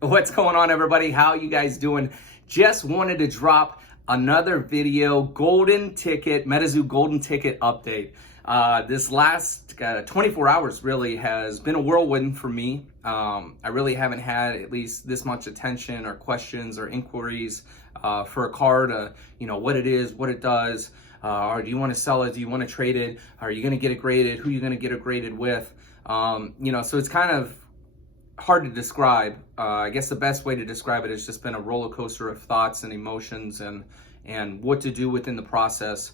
What's going on, everybody? How you guys doing? Just wanted to drop another video, golden ticket, MetaZoo golden ticket update. This last 24 hours really has been a whirlwind for me. I really haven't had at least this much attention or questions or inquiries for a card, what it is, what it does, or do you want to sell it? Do you want to trade it? Are you going to get it graded? Who are you going to get it graded with? So it's kind of hard to describe. I guess the best way to describe it has just been a roller coaster of thoughts and emotions and what to do within the process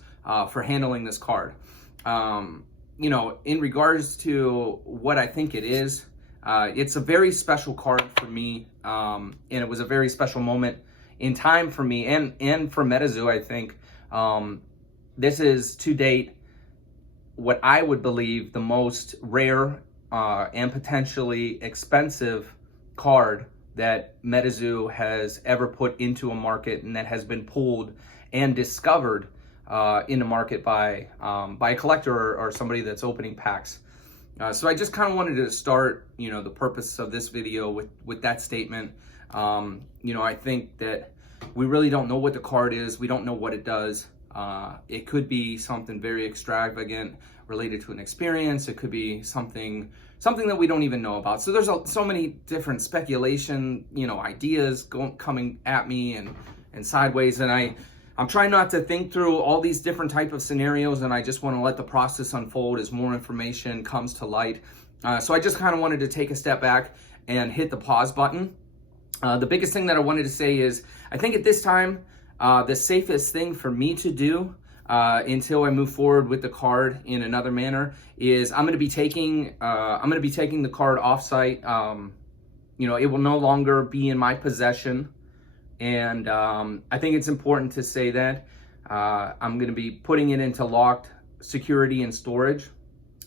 for handling this card. In regards to what I think it is, it's a very special card for me, and it was a very special moment in time for me and for MetaZoo. I think this is to date what I would believe the most rare and potentially expensive card that MetaZoo has ever put into a market, and that has been pulled and discovered in the market by a collector or somebody that's opening packs. So I just kind of wanted to start, the purpose of this video with that statement. I think that we really don't know what the card is. We don't know what it does. It could be something very extravagant related to an experience. It could be something that we don't even know about. So there's so many different speculation, ideas coming at me and sideways. And I'm trying not to think through all these different type of scenarios, and I just want to let the process unfold as more information comes to light. So I just kind of wanted to take a step back and hit the pause button. The biggest thing that I wanted to say is, I think at this time, the safest thing for me to do until I move forward with the card in another manner is I'm going to be taking the card offsite. It will no longer be in my possession, and I think it's important to say that I'm going to be putting it into locked security and storage.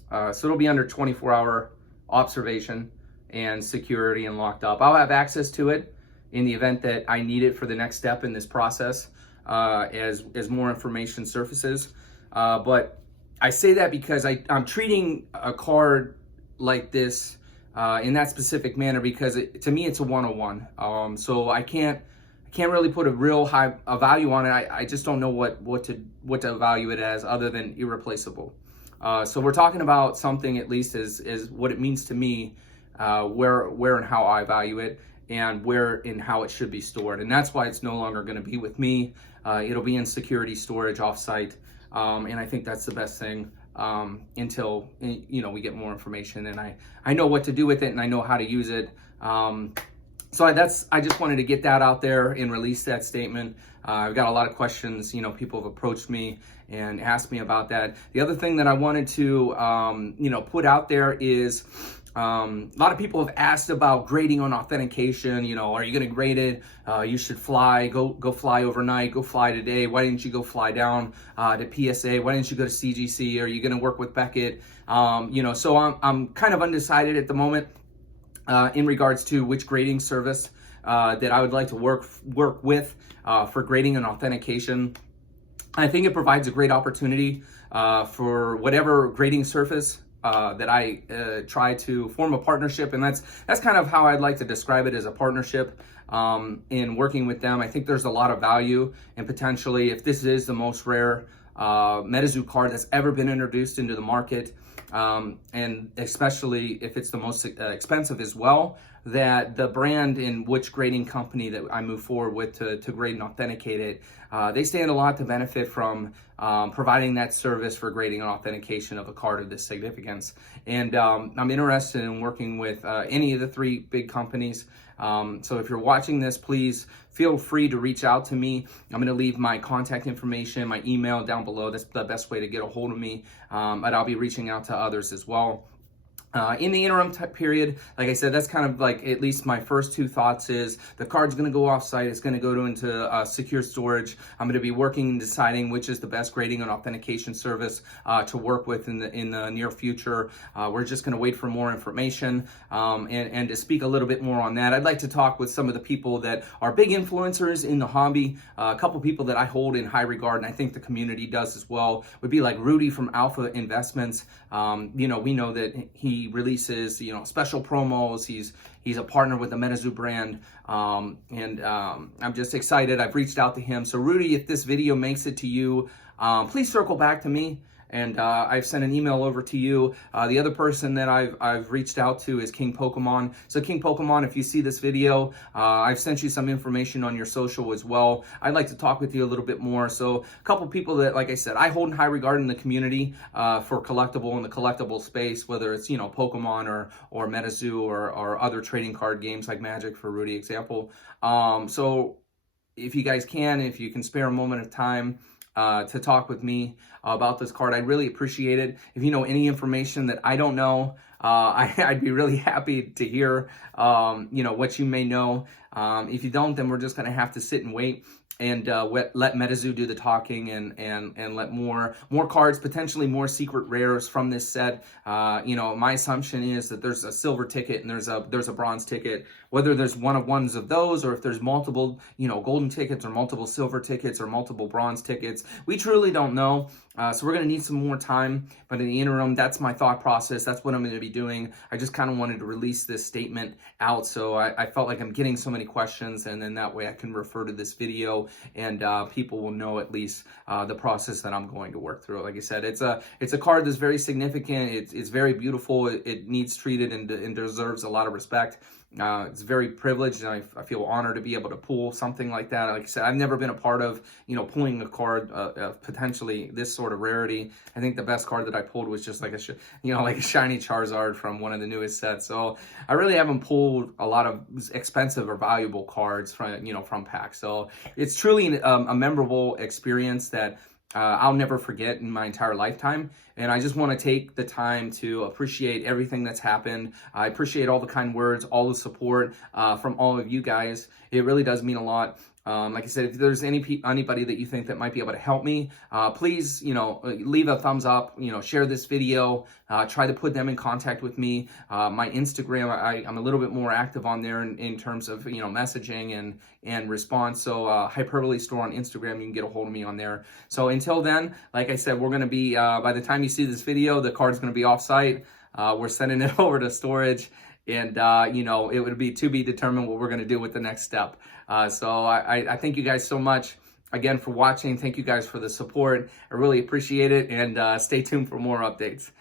So it'll be under 24-hour observation and security and locked up. I'll have access to it in the event that I need it for the next step in this process as more information surfaces. But I say that because I'm treating a card like this in that specific manner because to me it's a 101. So I can't really put a real high value on it. I just don't know what to value it as other than irreplaceable. So we're talking about something, at least as what it means to me, where and how I value it, and where and how it should be stored. And that's why it's no longer going to be with me. It'll be in security storage offsite. And I think that's the best thing until we get more information and I know what to do with it and I know how to use it. So I just wanted to get that out there and release that statement. I've got a lot of questions. People have approached me and asked me about that. The other thing that I wanted to put out there is, a lot of people have asked about grading on authentication. Are you going to grade it? You should fly, go fly overnight, go fly today. Why didn't you go fly down to PSA? Why didn't you go to CGC? Are you going to work with Beckett? So I'm kind of undecided at the moment in regards to which grading service that I would like to work with for grading and authentication. I think it provides a great opportunity for whatever grading surface that I try to form a partnership, and that's kind of how I'd like to describe it, as a partnership in working with them. I think there's a lot of value, and potentially, if this is the most rare MetaZoo card that's ever been introduced into the market, and especially if it's the most expensive as well, that the brand in which grading company that I move forward with to grade and authenticate it, they stand a lot to benefit from providing that service for grading and authentication of a card of this significance. And I'm interested in working with any of the three big companies. So if you're watching this, please feel free to reach out to me. I'm going to leave my contact information, my email down below. That's the best way to get a hold of me. But I'll be reaching out to others as well. In the interim period, like I said, that's kind of like at least my first two thoughts is the card's going to go offsite. It's going to go into secure storage. I'm going to be working and deciding which is the best grading and authentication service to work with in the near future. We're just going to wait for more information and to speak a little bit more on that. I'd like to talk with some of the people that are big influencers in the hobby. A couple people that I hold in high regard, and I think the community does as well, would be like Rudy from Alpha Investments. We know that he he releases, you know, special promos. He's a partner with the MetaZoo brand, I'm just excited. I've reached out to him. So Rudy, if this video makes it to you, please circle back to me. And I've sent an email over to you. The other person that I've reached out to is King Pokemon. So King Pokemon, if you see this video, I've sent you some information on your social as well. I'd like to talk with you a little bit more. So a couple people that, like I said, I hold in high regard in the community for collectible in the collectible space, whether it's, you know, Pokemon or MetaZoo or other trading card games like Magic, for Rudy example. So if you guys can, if you can spare a moment of time to talk with me about this card, I'd really appreciate it. If you know any information that I don't know, I'd be really happy to hear, you know, what you may know. If you don't, then we're just going to have to sit and wait and let MetaZoo do the talking and let more cards, potentially more secret rares from this set. You know, my assumption is that there's a silver ticket and there's a bronze ticket. Whether there's one of ones of those, or if there's multiple, you know, golden tickets or multiple silver tickets or multiple bronze tickets, we truly don't know. So we're going to need some more time. But in the interim, that's my thought process. That's what I'm going to be doing. I just kind of wanted to release this statement out. So I felt like I'm getting so many questions, and then that way I can refer to this video and people will know at least the process that I'm going to work through. Like I said, it's a card that's very significant. It's very beautiful. It needs treated and deserves a lot of respect. It's very privileged, and I feel honored to be able to pull something like that. Like I said, I've never been a part of, you know, pulling a card of potentially this sort of rarity. I think the best card that I pulled was just like like a shiny Charizard from one of the newest sets. So I really haven't pulled a lot of expensive or valuable cards from packs. So it's truly a memorable experience that I'll never forget in my entire lifetime. And I just want to take the time to appreciate everything that's happened. I appreciate all the kind words, all the support from all of you guys. It really does mean a lot. Like I said, if there's anybody that you think that might be able to help me, please, you know, leave a thumbs up, you know, share this video, try to put them in contact with me. My Instagram, I'm a little bit more active on there in terms of, you know, messaging and response. So Hyperbole store on Instagram, you can get a hold of me on there. So until then, like I said, we're going to be, by the time you see this video, the card's going to be offsite. We're sending it over to storage. And, you know, it would be to be determined what we're going to do with the next step. So I thank you guys so much again for watching. Thank you guys for the support. I really appreciate it. And stay tuned for more updates.